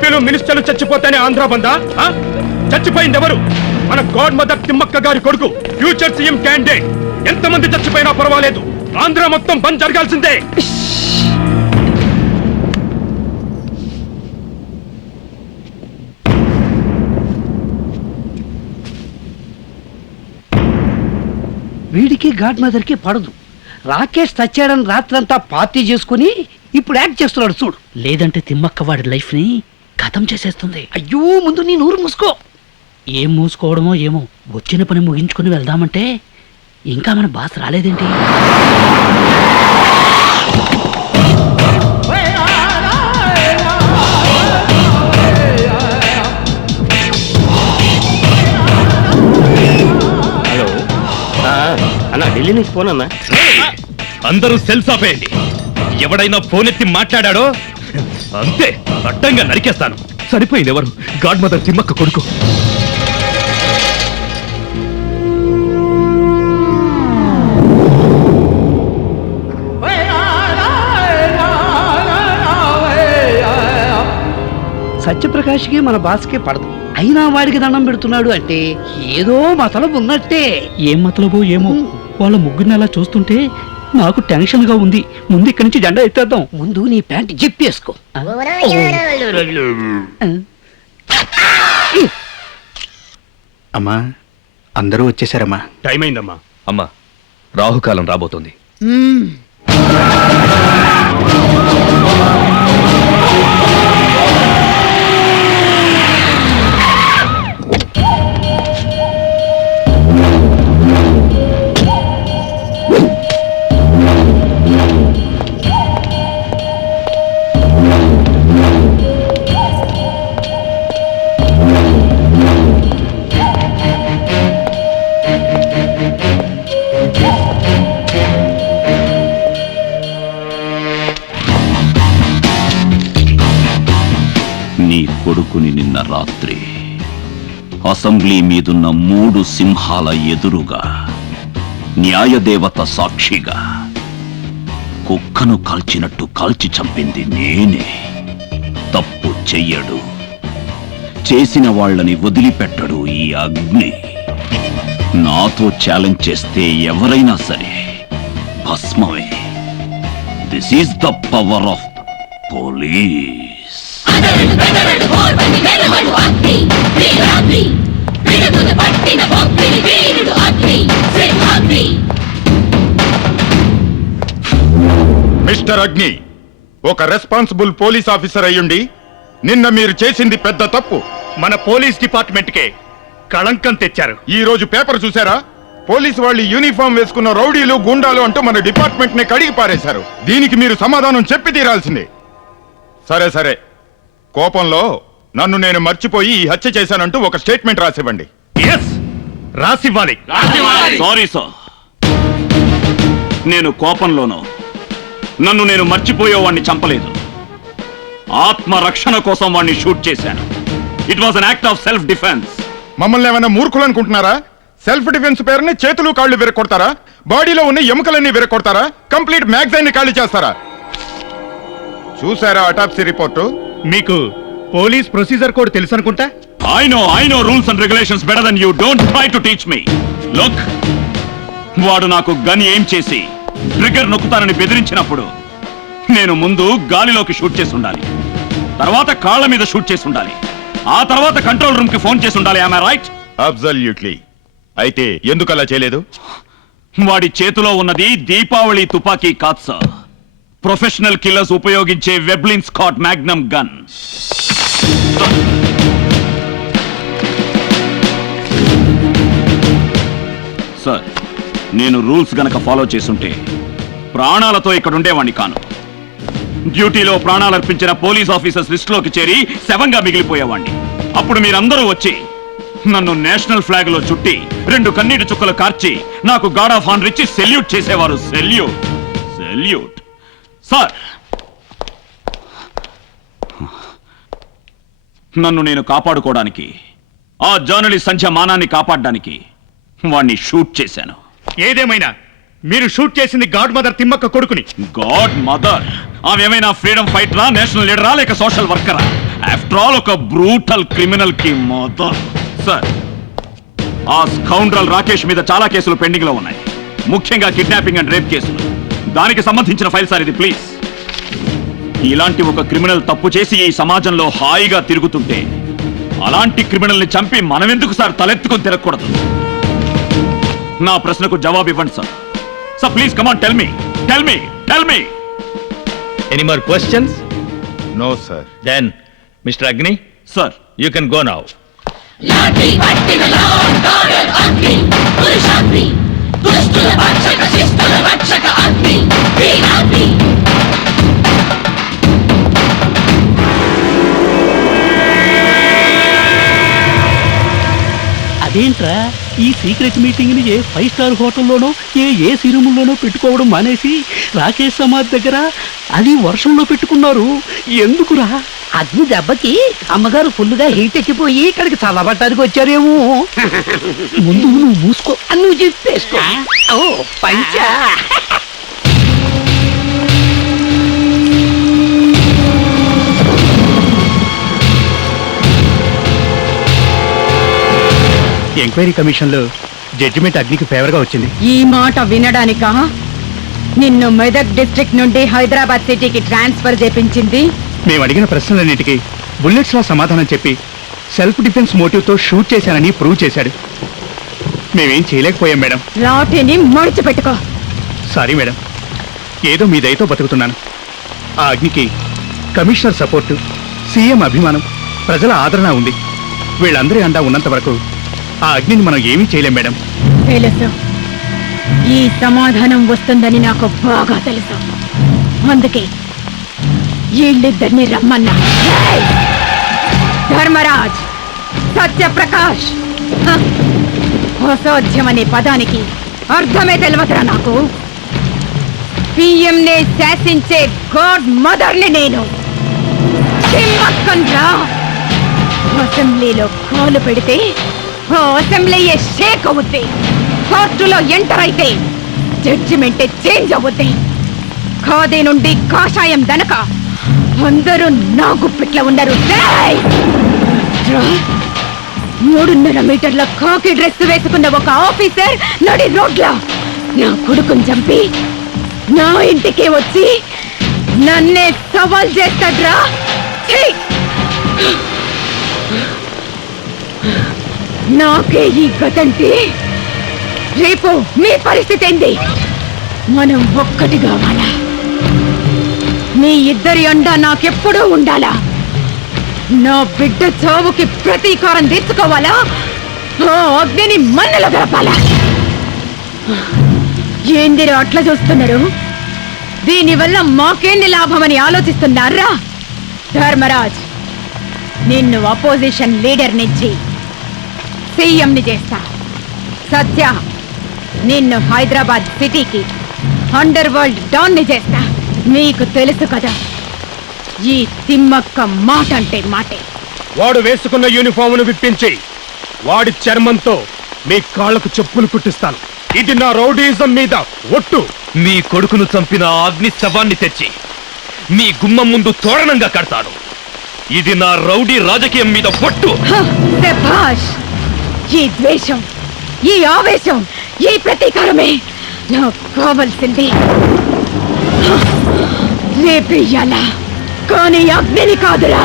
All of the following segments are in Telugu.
ఎంపీలు మినిస్టర్లు చచ్చిపోతేనే ఆంధ్ర బందా? చచ్చిపోయింది ఎవరు? మన గాడ్ మదర్ తిమ్మక్క గారి కొడుకు, ఫ్యూచర్ సీఎం క్యాండిడేట్. ఎంతమంది చచ్చిపోయినా పర్వాలేదు, ఆంధ్ర మొత్తం బంద్ జరగాల్సిందే. వీడికి గాడ్ మదర్ కి పడదు. రాకేష్ చచ్చాడని రాత్రంతా పార్టీ చేసుకుని ఇప్పుడు యాక్ట్ చేస్తున్నాడు చూడు. లేదంటే తిమ్మక్క వాడి లైఫ్ ని ఖతం చేసేస్తుంది. అయ్యో, ముందు నీ నూరు మూసుకో. ఏం మూసుకోవడమో ఏమో, వచ్చిన పని ముగించుకుని వెళ్దామంటే ఇంకా మన బాస్ రాలేదేంటి? హలో అన్న, ఢిల్లీ నుంచి ఫోన్ అన్నా. అందరూ సెల్స్ ఆపేయండి. ఎవడైనా ఫోన్ ఎత్తి మాట్లాడాడో అంతే, అడ్డంగా నరికేస్తాను. సరిపోయింది ఎవరు? గాడ్ మదర్ తిమ్మక్క కొడుకు. సత్యప్రకాష్కి మన బాస్కే పడదు, అయినా వాడికి దండం పెడుతున్నాడు అంటే ఏదో మతలబు ఉన్నట్టే. ఏం మతలబో ఏమో, వాళ్ళ ముగ్గురిని అలా చూస్తుంటే నాకు టెన్షన్ గా ఉంది. ముందు ఇక్కడి నుంచి జెండా ఎత్తేద్దాం. ముందు నీ ప్యాంట్ జిప్పేసుకో. అమ్మా, అందరూ వచ్చేసారమ్మా. టైం అయిందమ్మా. అమ్మా, రాహుకాలం రాబోతోంది. నీ కొడుకుని నిన్న రాత్రి అసెంబ్లీ మీదున్న 3 సింహాల ఎదురుగా న్యాయదేవత సాక్షిగా కుక్కను కాల్చినట్టు కాల్చి చంపింది నేనే. తప్పు చెయ్యడు, చేసిన వాళ్ళని వదిలిపెట్టడు ఈ అగ్ని. నాతో ఛాలెంజ్ చేస్తే ఎవరైనా సరే భస్మమే. This is the power of police. Mister Agni, ఒక రెస్పాన్సిబుల్ పోలీస్ ఆఫీసర్ అయ్యుండి నిన్న మీరు చేసింది పెద్ద తప్పు. మన పోలీస్ డిపార్ట్మెంట్ కే కళంకం తెచ్చారు. ఈ రోజు పేపర్ చూసారా? పోలీసు వాళ్ళు యూనిఫామ్ వేసుకున్న రౌడీలు, గుండాలు అంటూ మన డిపార్ట్మెంట్ ని కడిగి పారేశారు. దీనికి మీరు సమాధానం చెప్పి తీరాల్సిందే. సరే సరే, కోపంలో నన్ను నేను మర్చిపోయి ఈ హత్య చేశానంటూ ఒక స్టేట్మెంట్ రాసివ్వండి. రాసివ్వాలి. సారీ సార్, నేను కోపంలోనో నన్ను నేను మర్చిపోయే వాణ్ణి చంపలేదు. ఆత్మరక్షణ కోసం వాణ్ణి షూట్ చేశాను. It was an act of self defence. మమ్మల్ని ఏమైనా మూర్ఖులు అనుకుంటున్నారా? సెల్ఫ్ డిఫెన్స్ పేరుని చేతులు కాళ్ళు విరగొడతారా? బాడీలో ఉన్న ఎముకలన్నీ విరగొడతారా? కంప్లీట్ మ్యాగజైన్ ని ఖాళీ చేస్తారా? చూసారా అటాప్సీ రిపోర్టు? మీకు పోలీస్ ప్రొసీజర్ కోడ్ తెలుసు అనుకుంటా. I know rules and regulations better than you. Don't try to teach me. Look, వాడు నాకు గన్ ఏం చేసి ట్రిగ్గర్ నొక్కుతానని బెదిరించినప్పుడు నేను ముందు గాలిలోకి షూట్ చేసి ఉండాలి, తర్వాత కాళ్ళ మీద షూట్ చేసి ఉండాలి, ఆ తర్వాత కంట్రోల్ రూమ్ కి ఫోన్ చేసి ఉండాలి. Am I right? అబ్సల్యూట్లీ. అయితే ఎందుకు అలా చేయలేదు? వాడి చేతిలో ఉన్నది దీపావళి తుపాకీ కాదు సార్, ప్రొఫెషనల్ కిల్లర్స్ ఉపయోగించే వెబ్లిన్ స్కాట్ మ్యాగ్నమ్ గన్. సార్, నేను రూల్స్ గనక ఫాలో చేసుంటే ప్రాణాలతో ఇక్కడ ఉండేవాణ్ణి కాను. డ్యూటీలో ప్రాణాలర్పించిన పోలీస్ ఆఫీసర్స్ లిస్టులోకి చేరి శవంగా మిగిలిపోయేవాణ్ణి. అప్పుడు మీరందరూ వచ్చి నన్ను నేషనల్ ఫ్లాగ్ లో చుట్టి 2 కన్నీటి చుక్కలు కార్చి నాకు గార్డ్ ఆఫ్ ఆనర్ ఇచ్చి సెల్యూట్ చేసేవారు. Salute salute. సార్, నన్ను నేను కాపాడుకోవడానికి, ఆ జర్నలిస్ట్ సంధ్య మానాన్ని కాపాడడానికి వాణ్ణి షూట్ చేశాను. ఏదేమైనా మీరు షూట్ చేసింది గాడ్ మదర్ తిమ్మక్క కొడుకుని. God mother? ఆమెమైనా ఫ్రీడమ్ ఫైటరా, నేషనల్ లీడరా, లేక సోషల్ వర్కరా? ఆఫ్టర్ ఆల్ ఒక బ్రూటల్ క్రిమినల్ కి మొత్తం. సార్, ఆ స్కౌండ్రల్ రాకేష్ మీద చాలా కేసులు పెండింగ్ లో ఉన్నాయి, ముఖ్యంగా కిడ్నాపింగ్ అండ్ రేప్ కేసులు. దానికి సంబంధించిన ఫైల్ సార్ ఇది, ప్లీజ్. ఇలాంటి ఒక క్రిమినల్ తప్పు చేసి ఈ సమాజంలో హాయిగా తిరుగుతుంటే అలాంటి క్రిమినల్ ని చంపి మనమెందుకు సార్ తలెత్తుకొని తిరగకూడదు? నా ప్రశ్నకు జవాబు ఇవ్వండి sir. Sir please come on, tell me. Any more questions? No sir. Then Mister Agni, sir, you can go now. అదేంట్రా ఈ సీక్రెట్ మీటింగ్ ని ఏ 5 స్టార్ హోటల్లోనో ఏసీ రూముల్లోనో పెట్టుకోవడం మానేసి రాకేష్ సమాధ్ దగ్గర అది వర్షంలో పెట్టుకున్నారు. ఎందుకురా? అగ్ని దెబ్బకి అమ్మగారు ఫుల్గా హీట్ ఎక్కిపోయి ఇక్కడికి చల్లబట్టడానికి వచ్చారేమో. ముందు నువ్వు మూసుకో. నువ్వు చెప్పేసుకో. ఓ పంచా. ఎంక్వైరీ కమిషన్లో జడ్జిమెంట్ అగ్నికి ఫేవర్గా వచ్చింది. ఈ మాట వినడానికా నిన్ను మెదక్ డిస్ట్రిక్ట్ నుండి హైదరాబాద్ సిటీకి ట్రాన్స్ఫర్ చేపించింది? మేము అడిగిన ప్రశ్నలన్నిటికీ బుల్లెట్స్లా సమాధానం చెప్పి సెల్ఫ్ డిఫెన్స్ మోటివ్తో షూట్ చేశానని ప్రూవ్ చేశాడు. మేమేం చేయలేకపోయాం మేడం. లాఠీని మడిచిపెట్టుకో. సారీ మేడం, ఏదో మీ దయతో బతుకుతున్నాను. ఆ అగ్నికి కమిషనర్ సపోర్టు, సీఎం అభిమానం, ప్రజల ఆదరణ ఉంది. వీళ్ళందరి అండా ఉన్నంత వరకు ఆ అగ్నిని మనం ఏమీ చేయలేం మేడం. తెలుసు, ఈ సమాధానం వస్తుందని నాకు బాగా తెలుసు. అందుకే వీళ్ళిద్దరిని రమ్మన్నా. ఏయ్! ధర్మరాజ్, సత్యప్రకాష్, హ! అసాధ్యం అనే పదానికి అర్థమే తెలియదురా నాకు. పిఎంనే శాసించే గాడ్ మదర్ని నేను. సింహక్కన్రా. అసెంబ్లీలో కాలు పెడితే ఆ అసెంబ్లీయే షేక్ అవుద్ది. కోర్టులో ఎంటర్ అయితే జడ్జిమెంటే చేంజ్ అవుద్ది. ఖాదీ నుండి కాషాయం దనక అందరూ నా గుప్పిట్లో ఉండరు. 3.5 మీటర్ల కాకి డ్రెస్ వేసుకున్న ఒక ఆఫీసర్ నడి రోడ్ల నా కొడుకుని చంపి నా ఇంటికి వచ్చి నన్నే సవాల్ చేస్తాడ్రా. నాకే ఈ గతంటే రేపు మీ పరిస్థితి ఏంది? మనం ఒక్కటి కావాలా? మీ ఇద్దరి అండా నాకెప్పుడూ ఉండాలా? నా బిడ్డ చావుకి ప్రతీకారం తీర్చుకోవాలా? ఆ అగ్నిని మన్నలో గడపాలా? ఏందిరో అట్లా చూస్తున్నారు? దీనివల్ల మాకేంది లాభమని ఆలోచిస్తున్నారా? ధర్మరాజ్, నిన్ను అపోజిషన్ లీడర్ నుంచి సీఎంని చేస్తా. సత్య, నిన్ను హైదరాబాద్ సిటీకి అండర్ వరల్డ్ డాన్ ని చేస్తా. మీకు తెలుసు కదా, ఈ తిమ్మక్క మాట అంటే మాటే. వాడు వేసుకున్న యూనిఫామును విప్పించి వాడి చర్మంతో మీ కాళ్లకు చెప్పులు కుట్టిస్తాను. ఇది నా రౌడీజం మీద ఒట్టు. మీ కొడుకును చంపిన అగ్ని శవాన్ని తెచ్చి మీ గుమ్మం ముందు తోరణంగా కడతాను. ఇది నా రౌడీ రాజకీయం మీద ఒట్టు. శభాష్! ఈ ద్వేషం, ఈ ఆవేశం, ఈ ప్రతీకారమే నాకు కావలసింది. లేపేయాలా, కానీ అగ్నిని కాదురా.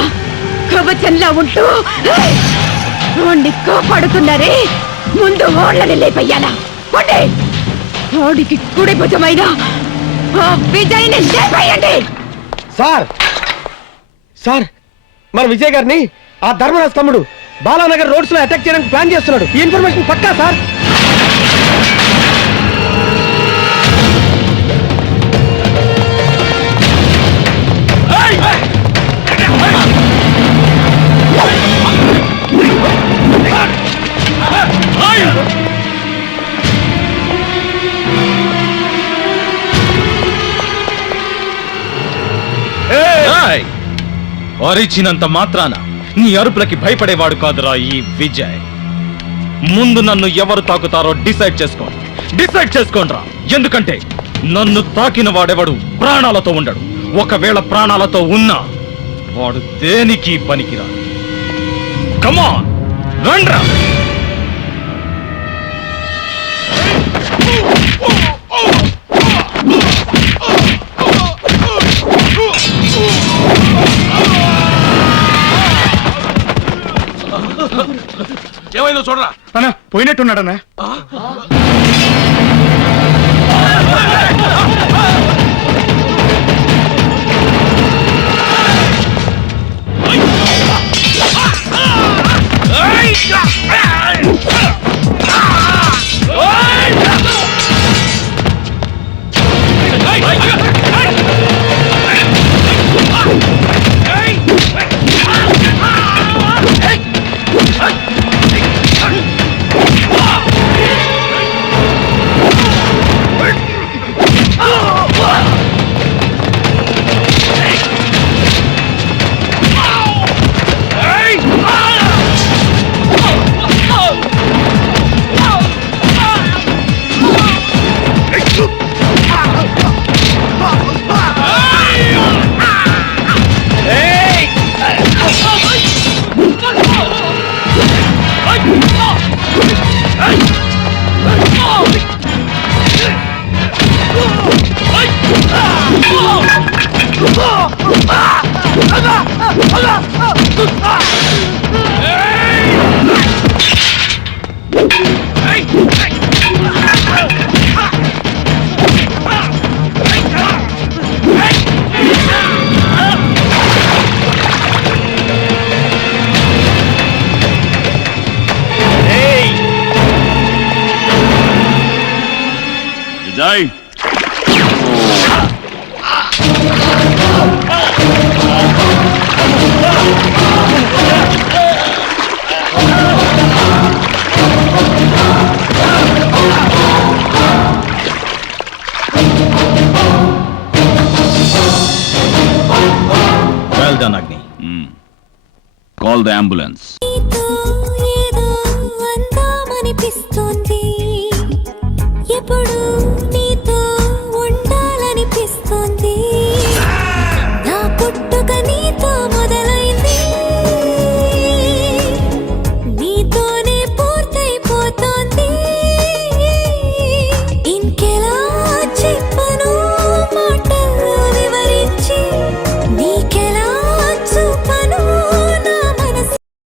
కవచంలా ఉంటూ వాణ్ణి కాపాడుతున్నారే, ముందు వాళ్ళని లేపేయాలా. వాడికి కుడి భుజమైన ఆ విజయ్ని లేపేయండి. సార్, మన విజయ్ గారిని ఆ ధర్మరాజ్ తమ్ముడు బాలానగర్ రోడ్స్ లో అటాక్ చేయడానికి ప్లాన్ చేస్తున్నాడు. ఈ ఇన్ఫర్మేషన్ పక్కా సార్. అరిచినంత మాత్రాన నీ అరుపులకి భయపడేవాడు కాదురా ఈ విజయ్. ముందు నన్ను ఎవరు తాకుతారో డిసైడ్ చేసుకోండిరా. ఎందుకంటే నన్ను తాకిన వాడెవడు ప్రాణాలతో ఉండడు. ఒకవేళ ప్రాణాలతో ఉన్నా వాడు దేనికి పనికిరా. కమాన్ రండ్రా. ఏమైందో చూడరా. అన్నా పోయినట్టున్నాడన్నా. విజయ్ వెల్ డన్ అగ్ని. Call the ambulance. ఏదో అందామనిపిస్తోంది